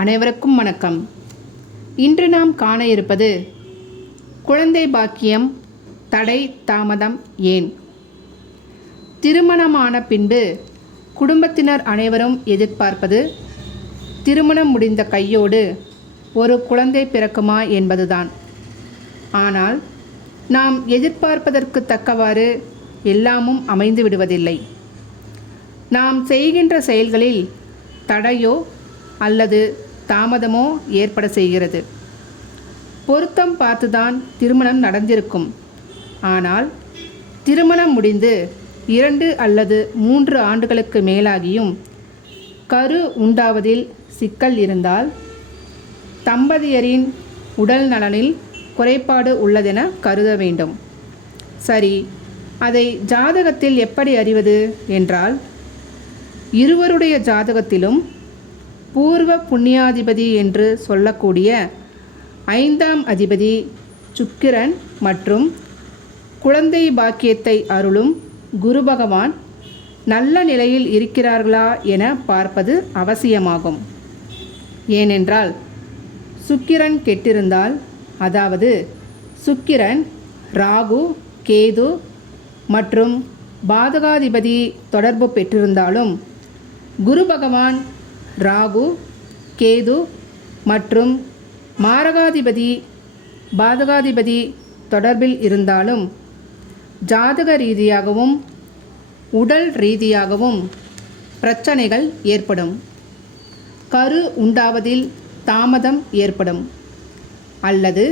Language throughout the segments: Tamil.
அனைவருக்கும் வணக்கம். இன்று நாம் காண இருப்பது குழந்தை பாக்கியம் தடை தாமதம் ஏன்? திருமணமான பின்பு குடும்பத்தினர் அனைவரும் எதிர்பார்ப்பது திருமணம் முடிந்த கையோடு ஒரு குழந்தை பிறக்குமா என்பதுதான். ஆனால் நாம் எதிர்பார்ப்பதற்கு தக்கவாறு எல்லாமும் அமைந்து விடுவதில்லை. நாம் செய்கின்ற செயல்களில் தடையோ அல்லது தாமதமோ ஏற்பட செய்கிறது. பொருத்தம் பார்த்துதான் திருமணம் நடந்திருக்கும். ஆனால் திருமணம் முடிந்து 2 அல்லது 3 ஆண்டுகளுக்கு மேலாகியும் கரு உண்டாவதில் சிக்கல் இருந்தால் தம்பதியரின் உடல் நலனில் குறைபாடு உள்ளதென கருத வேண்டும். சரி, அதை ஜாதகத்தில் எப்படி அறிவது என்றால், இருவருடைய ஜாதகத்திலும் பூர்வ புண்ணியாதிபதி என்று சொல்லக்கூடிய 5ஆம் அதிபதி சுக்கிரன் மற்றும் குழந்தை பாக்கியத்தை அருளும் குரு பகவான் நல்ல நிலையில் இருக்கிறார்களா என பார்ப்பது அவசியமாகும். ஏனென்றால் சுக்கிரன் கெட்டிருந்தால், அதாவது சுக்கிரன் ராகு கேது மற்றும் பாதகாதிபதி தொடர்பு பெற்றிருந்தாலும், குரு பகவான் ராகு கேது மற்றும் மாரகாதிபதி பாதகாதிபதி தொடர்பில் இருந்தாலும் ஜாதக ரீதியாகவும் உடல் ரீதியாகவும் பிரச்சனைகள் ஏற்படும். கரு உண்டாவதில் தாமதம் ஏற்படும் அல்லது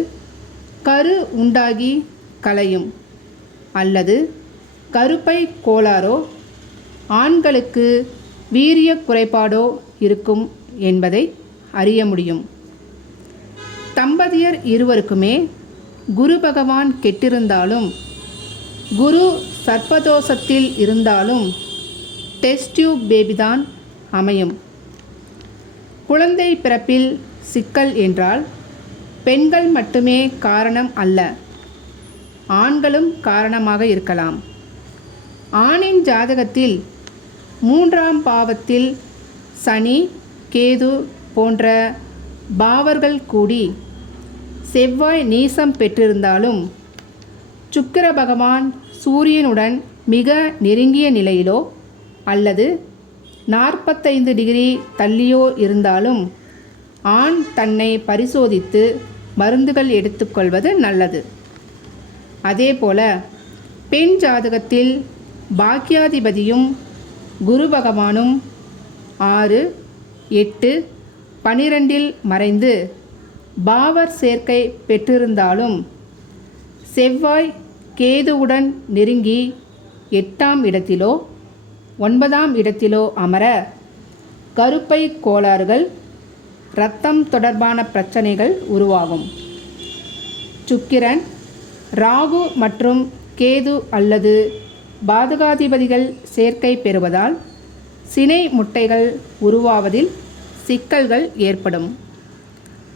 கரு உண்டாகி கலையும் அல்லது கருப்பை கோளாறோ ஆண்களுக்கு வீரிய குறைபாடோ இருக்கும் என்பதை அறிய முடியும். தம்பதியர் இருவருக்குமே குரு பகவான் கெட்டிருந்தாலும், குரு சர்ப்பதோஷத்தில் இருந்தாலும் டெஸ்ட் டியூப் பேபிதான் அமையும். குழந்தை பிறப்பில் சிக்கல் என்றால் பெண்கள் மட்டுமே காரணம் அல்ல, ஆண்களும் காரணமாக இருக்கலாம். ஆணின் ஜாதகத்தில் 3ஆம் பாவத்தில் சனி கேது போன்ற பாவர்கள் கூடி செவ்வாய் நீசம் பெற்றிருந்தாலும், சுக்கிர பகவான் சூரியனுடன் மிக நெருங்கிய நிலையிலோ அல்லது 45 டிகிரி தள்ளியோ இருந்தாலும் ஆண் தன்னை பரிசோதித்து மருந்துகள் எடுத்துக்கொள்வது நல்லது. அதேபோல பெண் ஜாதகத்தில் பாக்கியாதிபதியும் குரு பகவானும் 6, 8, 12 மறைந்து பாவர் சேர்க்கை பெற்றிருந்தாலும், செவ்வாய் கேதுவுடன் நெருங்கி 8ஆம் இடத்திலோ 9ஆம் இடத்திலோ அமர கருப்பை கோளாறுகள் இரத்தம் தொடர்பான பிரச்சனைகள் உருவாகும். சுக்கிரன் ராகு மற்றும் கேது அல்லது பாதகாதிபதிகள் சேர்க்கை பெறுவதால் சினை முட்டைகள் உருவாவதில் சிக்கல்கள் ஏற்படும்.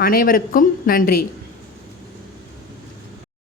அனைவருக்கும் நன்றி.